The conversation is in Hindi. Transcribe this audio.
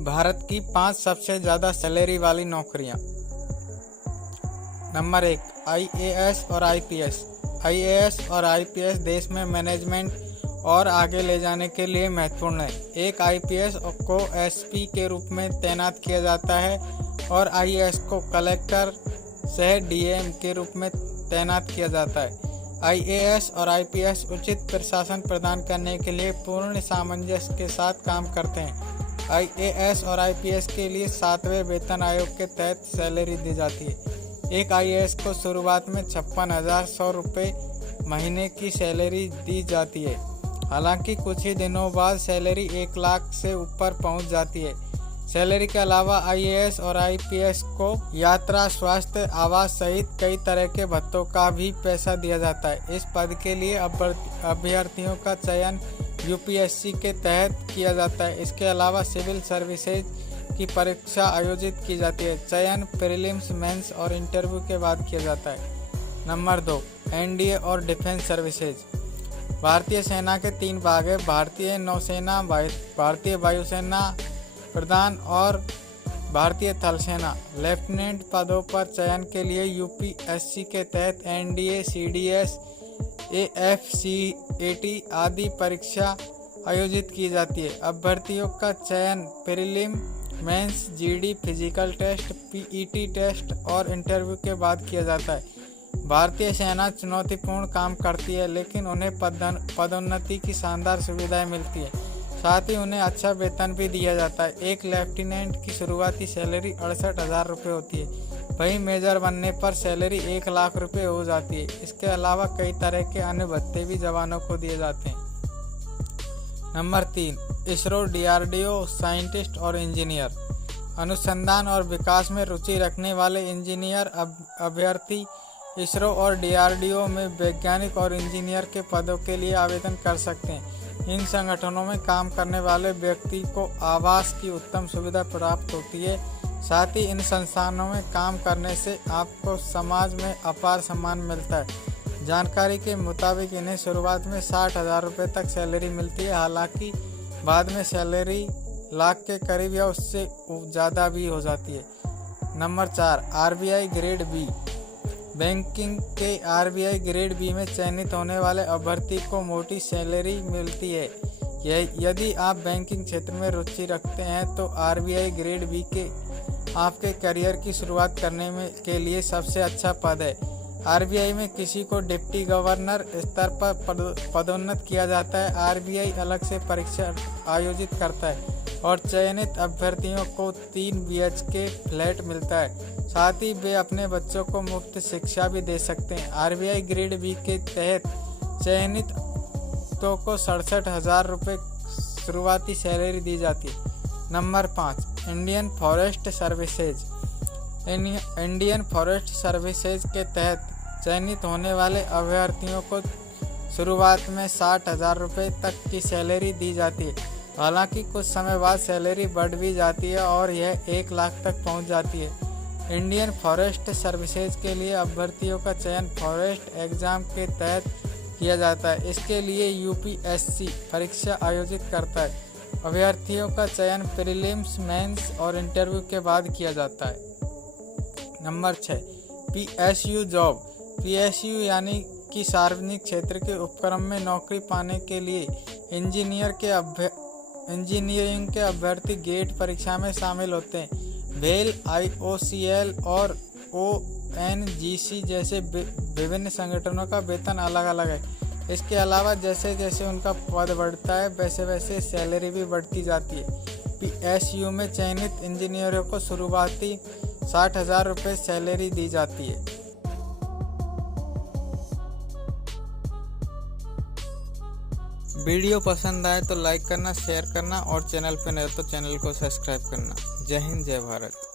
भारत की 5 सबसे ज़्यादा सैलरी वाली नौकरियां। नंबर 1, आईएएस और आईपीएस। आईएएस और आईपीएस देश में मैनेजमेंट और आगे ले जाने के लिए महत्वपूर्ण है। एक आईपीएस को एसपी के रूप में तैनात किया जाता है और आईएएस को कलेक्टर से डीएम के रूप में तैनात किया जाता है। आईएएस और आईपीएस उचित प्रशासन प्रदान करने के लिए पूर्ण सामंजस्य के साथ काम करते हैं। आईएएस और आईपीएस के लिए 7वें वेतन आयोग के तहत सैलरी दी जाती है। एक आईएएस को शुरुआत में 56,100 रुपये महीने की सैलरी दी जाती है। हालांकि कुछ ही दिनों बाद सैलरी 1 लाख से ऊपर पहुंच जाती है। सैलरी के अलावा आईएएस और आईपीएस को यात्रा, स्वास्थ्य, आवास सहित कई तरह के भत्तों का भी पैसा दिया जाता है। इस पद के लिए अभ्यर्थियों का चयन यूपीएससी के तहत किया जाता है। इसके अलावा सिविल सर्विसेज की परीक्षा आयोजित की जाती है। चयन प्रीलिम्स, मेंस और इंटरव्यू के बाद किया जाता है। नंबर 2, एनडीए और डिफेंस सर्विसेज। भारतीय सेना के 3 भाग हैं: भारतीय नौसेना, भारतीय वायुसेना प्रधान और भारतीय थल सेना। लेफ्टिनेंट पदों पर चयन के लिए यूपीएससी के तहत एनडीए, सीडीएस, एएफसीएटी आदि परीक्षा आयोजित की जाती है। अभ्यर्थियों का चयन prelim, mains, GD, physical test, PET test और इंटरव्यू के बाद किया जाता है। भारतीय सेना चुनौतीपूर्ण काम करती है, लेकिन उन्हें पदोन्नति की शानदार सुविधाएं मिलती है। साथ ही उन्हें अच्छा वेतन भी दिया जाता है। एक लेफ्टिनेंट की शुरुआती सैलरी 68,000 रुपये होती है। वहीं मेजर बनने पर सैलरी 1 लाख रुपये हो जाती है। इसके अलावा कई तरह के अन्य भत्ते भी जवानों को दिए जाते हैं। नंबर 3, इसरो, डीआरडीओ, साइंटिस्ट और इंजीनियर। अनुसंधान और विकास में रुचि रखने वाले इंजीनियर अभ्यर्थी इसरो और डीआरडीओ में वैज्ञानिक और इंजीनियर के पदों के लिए आवेदन कर सकते हैं। इन संगठनों में काम करने वाले व्यक्ति को आवास की उत्तम सुविधा प्राप्त होती है। साथ ही इन संस्थानों में काम करने से आपको समाज में अपार सम्मान मिलता है। जानकारी के मुताबिक इन्हें शुरुआत में 60,000 रुपये तक सैलरी मिलती है। हालांकि बाद में सैलरी लाख के करीब या उससे ज़्यादा भी हो जाती है। Number 4, RBI grade B. Banking के आरबीआई ग्रेड बी में चयनित होने वाले अभ्यर्थी को मोटी सैलरी मिलती है। यदि आप बैंकिंग क्षेत्र में रुचि रखते हैं तो आरबीआई ग्रेड बी के आपके करियर की शुरुआत करने के लिए सबसे अच्छा पद है। आरबीआई में किसी को डिप्टी गवर्नर स्तर पर पदोन्नत किया जाता है। आरबीआई अलग से परीक्षा आयोजित करता है और चयनित अभ्यर्थियों को 3 बीएचके फ्लैट मिलता है। साथ ही वे अपने बच्चों को मुफ्त शिक्षा भी दे सकते हैं। आरबीआई ग्रेड बी के तहत चयनित तो को 67,000 रुपये शुरुआती सैलरी दी जाती है। Number 5, Indian forest services. Indian forest services के तहत चयनित होने वाले अभ्यर्थियों को शुरुआत में 60,000 रुपये तक की सैलरी दी जाती है। हालांकि कुछ समय बाद सैलरी बढ़ भी जाती है और यह 1 लाख तक पहुंच जाती है। इंडियन फॉरेस्ट सर्विसेज के लिए अभ्यर्थियों का चयन फॉरेस्ट एग्जाम के तहत किया जाता है। इसके लिए यूपीएससी परीक्षा आयोजित करता है। अभ्यर्थियों का चयन प्रीलिम्स, मेंस और इंटरव्यू के बाद किया जाता है। Number 6, PSU job. पीएसयू यानी कि सार्वजनिक क्षेत्र के उपक्रम में नौकरी पाने के लिए इंजीनियरिंग के अभ्यर्थी गेट परीक्षा में शामिल होते हैं। भेल, आईओसीएल और ओएनजीसी जैसे विभिन्न संगठनों का वेतन अलग अलग है। इसके अलावा जैसे जैसे उनका पद बढ़ता है वैसे वैसे सैलरी भी बढ़ती जाती है। पीएसयू में चयनित इंजीनियरों को शुरुआती 60,000 रुपये सैलरी दी जाती है। वीडियो पसंद आए तो लाइक करना, शेयर करना और चैनल पर नए तो चैनल को सब्सक्राइब करना। जय हिंद, जय भारत।